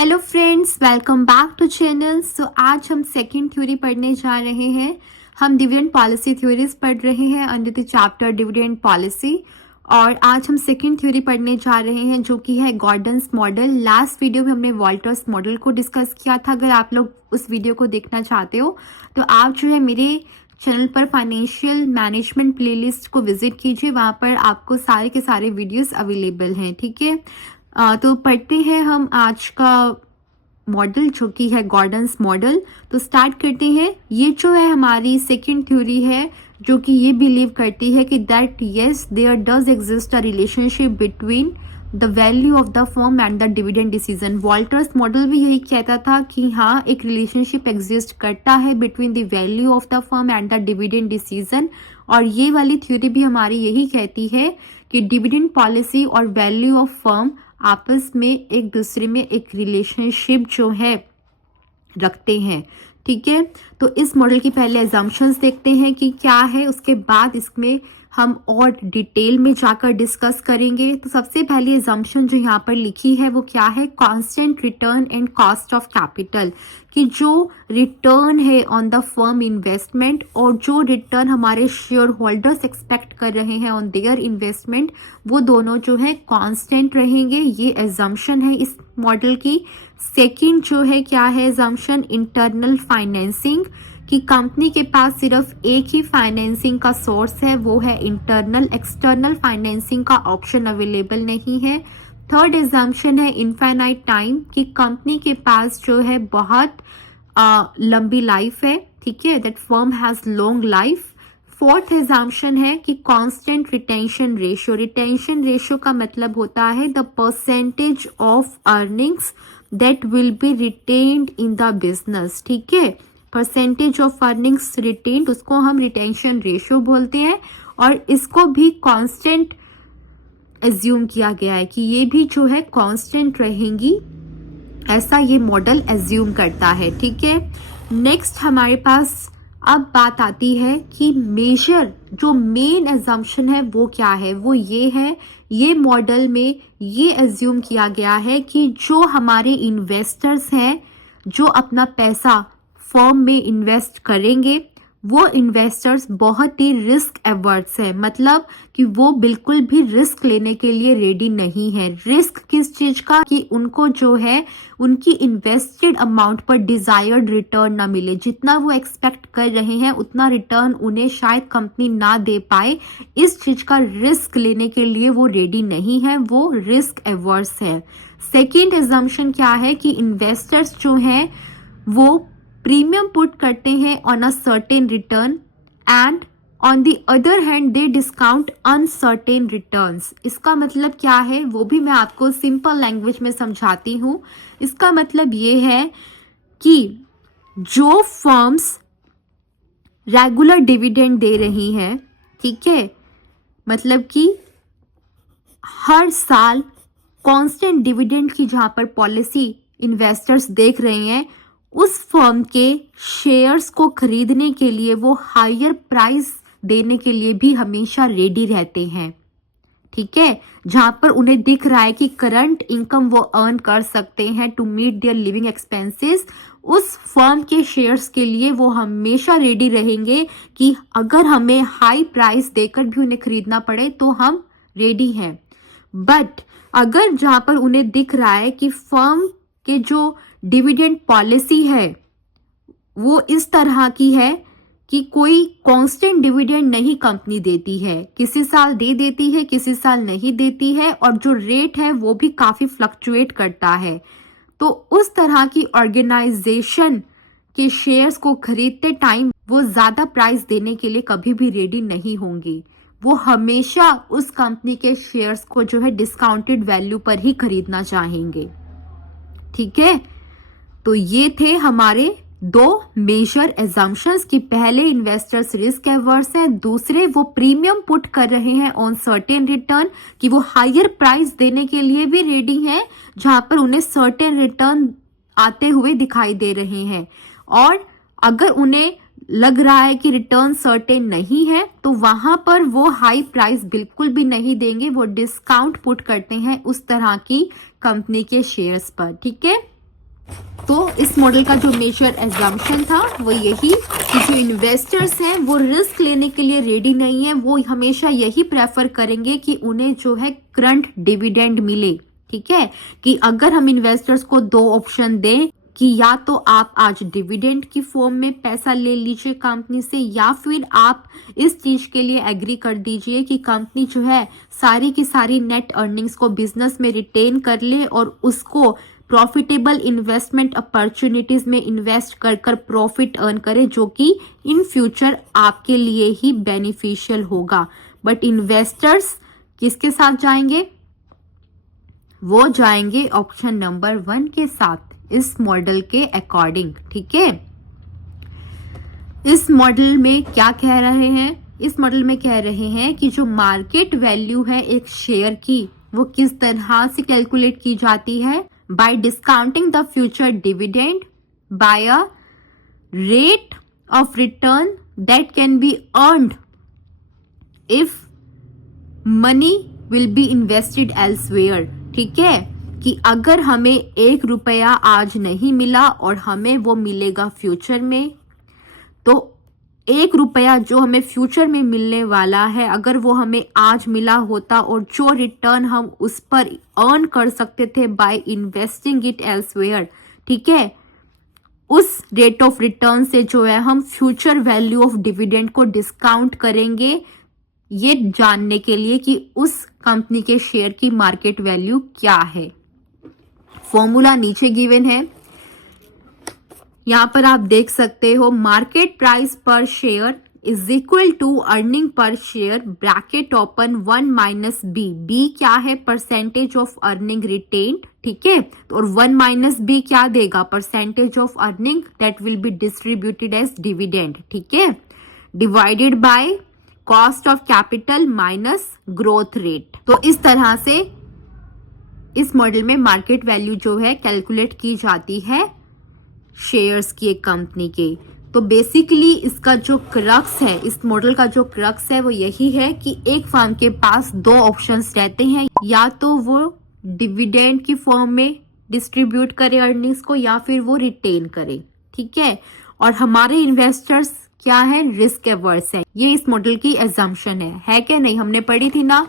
Hello friends, welcome back to channel. So आज हम second theory पढ़ने जा रहे हैं। हम डिविडेंड पॉलिसी थ्योरीज पढ़ रहे हैं under the chapter dividend policy. और आज हम सेकंड थ्योरी पढ़ने जा रहे हैं जो कि है गॉर्डन्स मॉडल। लास्ट वीडियो में हमने वॉल्टर्स मॉडल को डिस्कस किया था। अगर आप लोग उस वीडियो को देखना चाहते हो तो आप जो है मेरे चैनल पर फाइनेंशियल मैनेजमेंट प्लेलिस्ट को विजिट कीजिए, वहां पर आपको सारे के सारे वीडियोस अवेलेबल हैं। ठीक है, तो पढ़ते हैं हम आज का मॉडल जो कि है गॉर्डन्स मॉडल। तो स्टार्ट करते हैं। ये जो है हमारी सेकंड थ्योरी है जो कि ये बिलीव करती है कि that yes there does exist a relationship between the value of the firm and the dividend decision. Walter's model भी यही कहता था कि हाँ, एक रिलेशनशिप एग्जिस्ट करता है between the value of the firm and the dividend decision. और ये वाली थ्योरी भी हमारी यही कहती है कि डिविडेंड पॉलिसी और वैल्यू ऑफ फर्म आपस में एक दूसरे में एक रिलेशनशिप जो है रखते हैं। ठीक है, तो इस मॉडल की पहले एजम्पशंस देखते हैं कि क्या है, उसके बाद इसमें हम और डिटेल में जाकर डिस्कस करेंगे। तो सबसे पहली एजम्पशन जो यहाँ पर लिखी है वो क्या है, constant return and cost of capital. कि जो रिटर्न है ऑन द फर्म इन्वेस्टमेंट और जो रिटर्न हमारे शेयर होल्डर्स एक्सपेक्ट कर रहे हैं ऑन देयर इन्वेस्टमेंट, वो दोनों जो है कांस्टेंट रहेंगे। ये एजम्पशन है इस मॉडल की। सेकंड जो है क्या है एजम्पशन, इंटरनल फाइनेंसिंग। कि कंपनी के पास सिर्फ एक ही फाइनेंसिंग का सोर्स है, वो है इंटरनल। एक्सटर्नल फाइनेंसिंग का ऑप्शन अवेलेबल नहीं है। थर्ड एजम्पशन है इनफाइनाइट टाइम। कि कंपनी के पास जो है बहुत लंबी लाइफ है। ठीक है, that firm has long life. Fourth assumption है कि constant retention ratio. Retention ratio का मतलब होता है the percentage of earnings that will B retained in the business. ठीक है, परसेंटेज ऑफ अर्निंग्स रिटेन्ड, उसको हम रिटेंशन रेशियो बोलते हैं। और इसको भी कांस्टेंट एज्यूम किया गया है कि ये भी जो है कांस्टेंट रहेंगी, ऐसा ये मॉडल एज्यूम करता है। ठीक है, नेक्स्ट हमारे पास अब बात आती है कि मेजर जो मेन एजम्पशन है वो क्या है। वो ये है, ये मॉडल में ये एज्यूम किया गया है कि जो हमारे इन्वेस्टर्स हैं जो अपना पैसा फर्म में इन्वेस्ट करेंगे, वो इन्वेस्टर्स बहुत ही रिस्क एवर्ट्स है। मतलब कि वो बिल्कुल भी रिस्क लेने के लिए रेडी नहीं है। रिस्क किस चीज का, कि उनको जो है उनकी इन्वेस्टेड अमाउंट पर डिजायर्ड रिटर्न ना मिले। जितना वो एक्सपेक्ट कर रहे हैं उतना रिटर्न उन्हें शायद कंपनी ना दे पाए। इस चीज का रिस्क लेने के लिए वो रेडी नहीं है, वो रिस्क एवर्स है। सेकेंड एजम्पशन क्या है कि इन्वेस्टर्स जो है वो प्रीमियम पुट करते हैं on a certain return and on the other hand they discount uncertain returns. इसका मतलब क्या है वो भी मैं आपको सिंपल लैंग्वेज में समझाती हूँ। इसका मतलब ये है कि जो फर्म्स रेगुलर डिविडेंड दे रही हैं, ठीक है, मतलब कि हर साल कांस्टेंट डिविडेंड की जहां पर पॉलिसी इन्वेस्टर्स देख रहे हैं, उस फर्म के शेयर्स को खरीदने के लिए वो हायर प्राइस देने के लिए भी हमेशा रेडी रहते हैं। ठीक है, जहां पर उन्हें दिख रहा है कि करंट इनकम वो अर्न कर सकते हैं to meet their living expenses, उस फर्म के शेयर्स के लिए वो हमेशा रेडी रहेंगे कि अगर हमें हाई प्राइस देकर भी उन्हें खरीदना पड़े तो हम रेडी हैं। बट अगर जहां पर उन्हें दिख रहा है कि फर्म के जो डिविडेंड पॉलिसी है वो इस तरह की है कि कोई कांस्टेंट डिविडेंड नहीं कंपनी देती है, किसी साल दे देती है, किसी साल नहीं देती है, और जो रेट है वो भी काफी फ्लक्चुएट करता है, तो उस तरह की ऑर्गेनाइजेशन के शेयर्स को खरीदते टाइम वो ज्यादा प्राइस देने के लिए कभी भी रेडी नहीं होंगी। वो हमेशा उस कंपनी के शेयर्स को जो है डिस्काउंटेड वैल्यू पर ही खरीदना चाहेंगे। ठीक है, तो ये थे हमारे दो मेजर एजम्पशंस कि पहले इन्वेस्टर्स रिस्क एवर्स हैं, दूसरे वो प्रीमियम पुट कर रहे हैं ऑन सर्टेन रिटर्न, कि वो हायर प्राइस देने के लिए भी रेडी हैं जहां पर उन्हें सर्टेन रिटर्न आते हुए दिखाई दे रहे हैं। और अगर उन्हें लग रहा है कि रिटर्न सर्टेन नहीं है तो वहां पर वो हाई प्राइस बिल्कुल भी नहीं देंगे, वो डिस्काउंट पुट करते हैं उस तरह की कंपनी के शेयर्स पर। ठीक है, तो इस मॉडल का जो मेजर एग्जाम्पशन था वो यही कि जो इन्वेस्टर्स हैं वो रिस्क लेने के लिए रेडी नहीं है, वो हमेशा यही प्रेफर करेंगे कि उन्हें जो है करंट डिविडेंड मिले। ठीक है, कि अगर हम इन्वेस्टर्स को दो ऑप्शन दें कि या तो आप आज डिविडेंड की फॉर्म में पैसा ले लीजिए कंपनी से, या फिर आप इस चीज के लिए एग्री कर दीजिए कि कंपनी जो है सारी की सारी नेट अर्निंग्स को बिजनेस में रिटेन कर ले और उसको प्रॉफिटेबल इन्वेस्टमेंट अपॉर्चुनिटीज में इन्वेस्ट कर कर प्रॉफिट अर्न करे, जो कि इन फ्यूचर आपके लिए ही बेनिफिशियल होगा। बट इन्वेस्टर्स किसके साथ जाएंगे? वो जाएंगे ऑप्शन नंबर 1 के साथ, इस मॉडल के अकॉर्डिंग। ठीक है, इस मॉडल में क्या कह रहे हैं? इस मॉडल में कह रहे हैं कि जो मार्केट वैल्यू है एक शेयर की, वो किस तरह से कैलकुलेट की जाती है? Bye discounting the future dividend by a rate of return that can be earned if money will be invested elsewhere. ठीक है, कि अगर हमें 1 रुपया आज नहीं मिला और हमें वो मिलेगा फ्यूचर में, तो 1 रुपया जो हमें फ्यूचर में मिलने वाला है, अगर वो हमें आज मिला होता और जो रिटर्न हम उस पर अर्न कर सकते थे बाय इन्वेस्टिंग इट एल्सवेयर, ठीक है, उस रेट ऑफ रिटर्न से जो है हम फ्यूचर वैल्यू ऑफ डिविडेंड को डिस्काउंट करेंगे, ये जानने के लिए कि उस कंपनी के शेयर की मार्केट वैल्यू क्या है। फॉर्मूला नीचे गिवन है, यहाँ पर आप देख सकते हो। Market price per share is equal to earning per share bracket open 1 minus B. B क्या है? Percentage of earning retained. ठीक है, और 1 माइनस बी क्या देगा? Percentage of earning that will be distributed as dividend. ठीक है, divided by cost of capital minus growth rate. तो इस तरह से इस मॉडल में मार्केट वैल्यू जो है कैलकुलेट की जाती है शेयर्स की एक कंपनी के। तो बेसिकली इसका जो क्रक्स है, इस मॉडल का जो क्रक्स है वो यही है कि एक फर्म के पास 2 ऑप्शंस रहते हैं, या तो वो डिविडेंड की फॉर्म में डिस्ट्रीब्यूट करे अर्निंग्स को, या फिर वो रिटेन करे। ठीक है, और हमारे इन्वेस्टर्स क्या है? रिस्क एवर्स है। ये इस मॉडल की एजम्पशन है क्या? नहीं, हमने पढ़ी थी ना।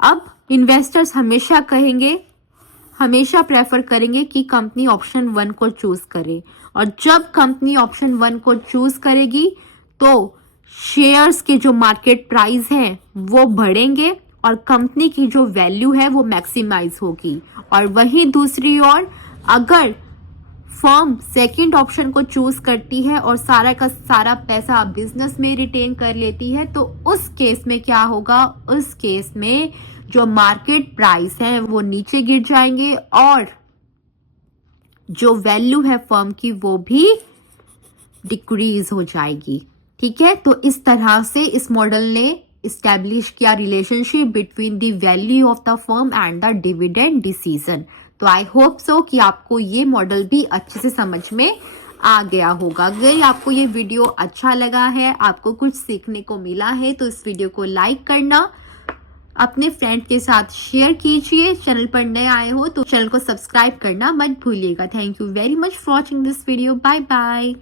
अब इन्वेस्टर्स हमेशा कहेंगे, हमेशा प्रेफर करेंगे कि कंपनी ऑप्शन 1 को चूज करे, और जब कंपनी ऑप्शन 1 को चूज करेगी तो शेयर्स के जो मार्केट प्राइस है वो बढ़ेंगे और कंपनी की जो वैल्यू है वो मैक्सिमाइज होगी। और वहीं दूसरी ओर अगर फर्म सेकंड ऑप्शन को चूज करती है और सारा का सारा पैसा बिजनेस में रिटेन कर लेती है, तो उस केस में क्या होगा? उस केस में जो मार्केट प्राइस है वो नीचे गिर जाएंगे और जो वैल्यू है फर्म की वो भी डिक्रीज हो जाएगी। ठीक है, तो इस तरह से इस मॉडल ने इस्टेब्लिश किया relationship between the value of the firm and the dividend decision. तो आई होप सो कि आपको ये मॉडल भी अच्छे से समझ में आ गया होगा। अगर आपको ये वीडियो अच्छा लगा है, आपको कुछ सीखने को मिला है, तो इस वीडियो को लाइक करना, अपने फ्रेंड के साथ शेयर कीजिए। चैनल पर नए आए हो तो चैनल को सब्सक्राइब करना मत भूलिएगा। Thank you very much for watching this video. Bye bye.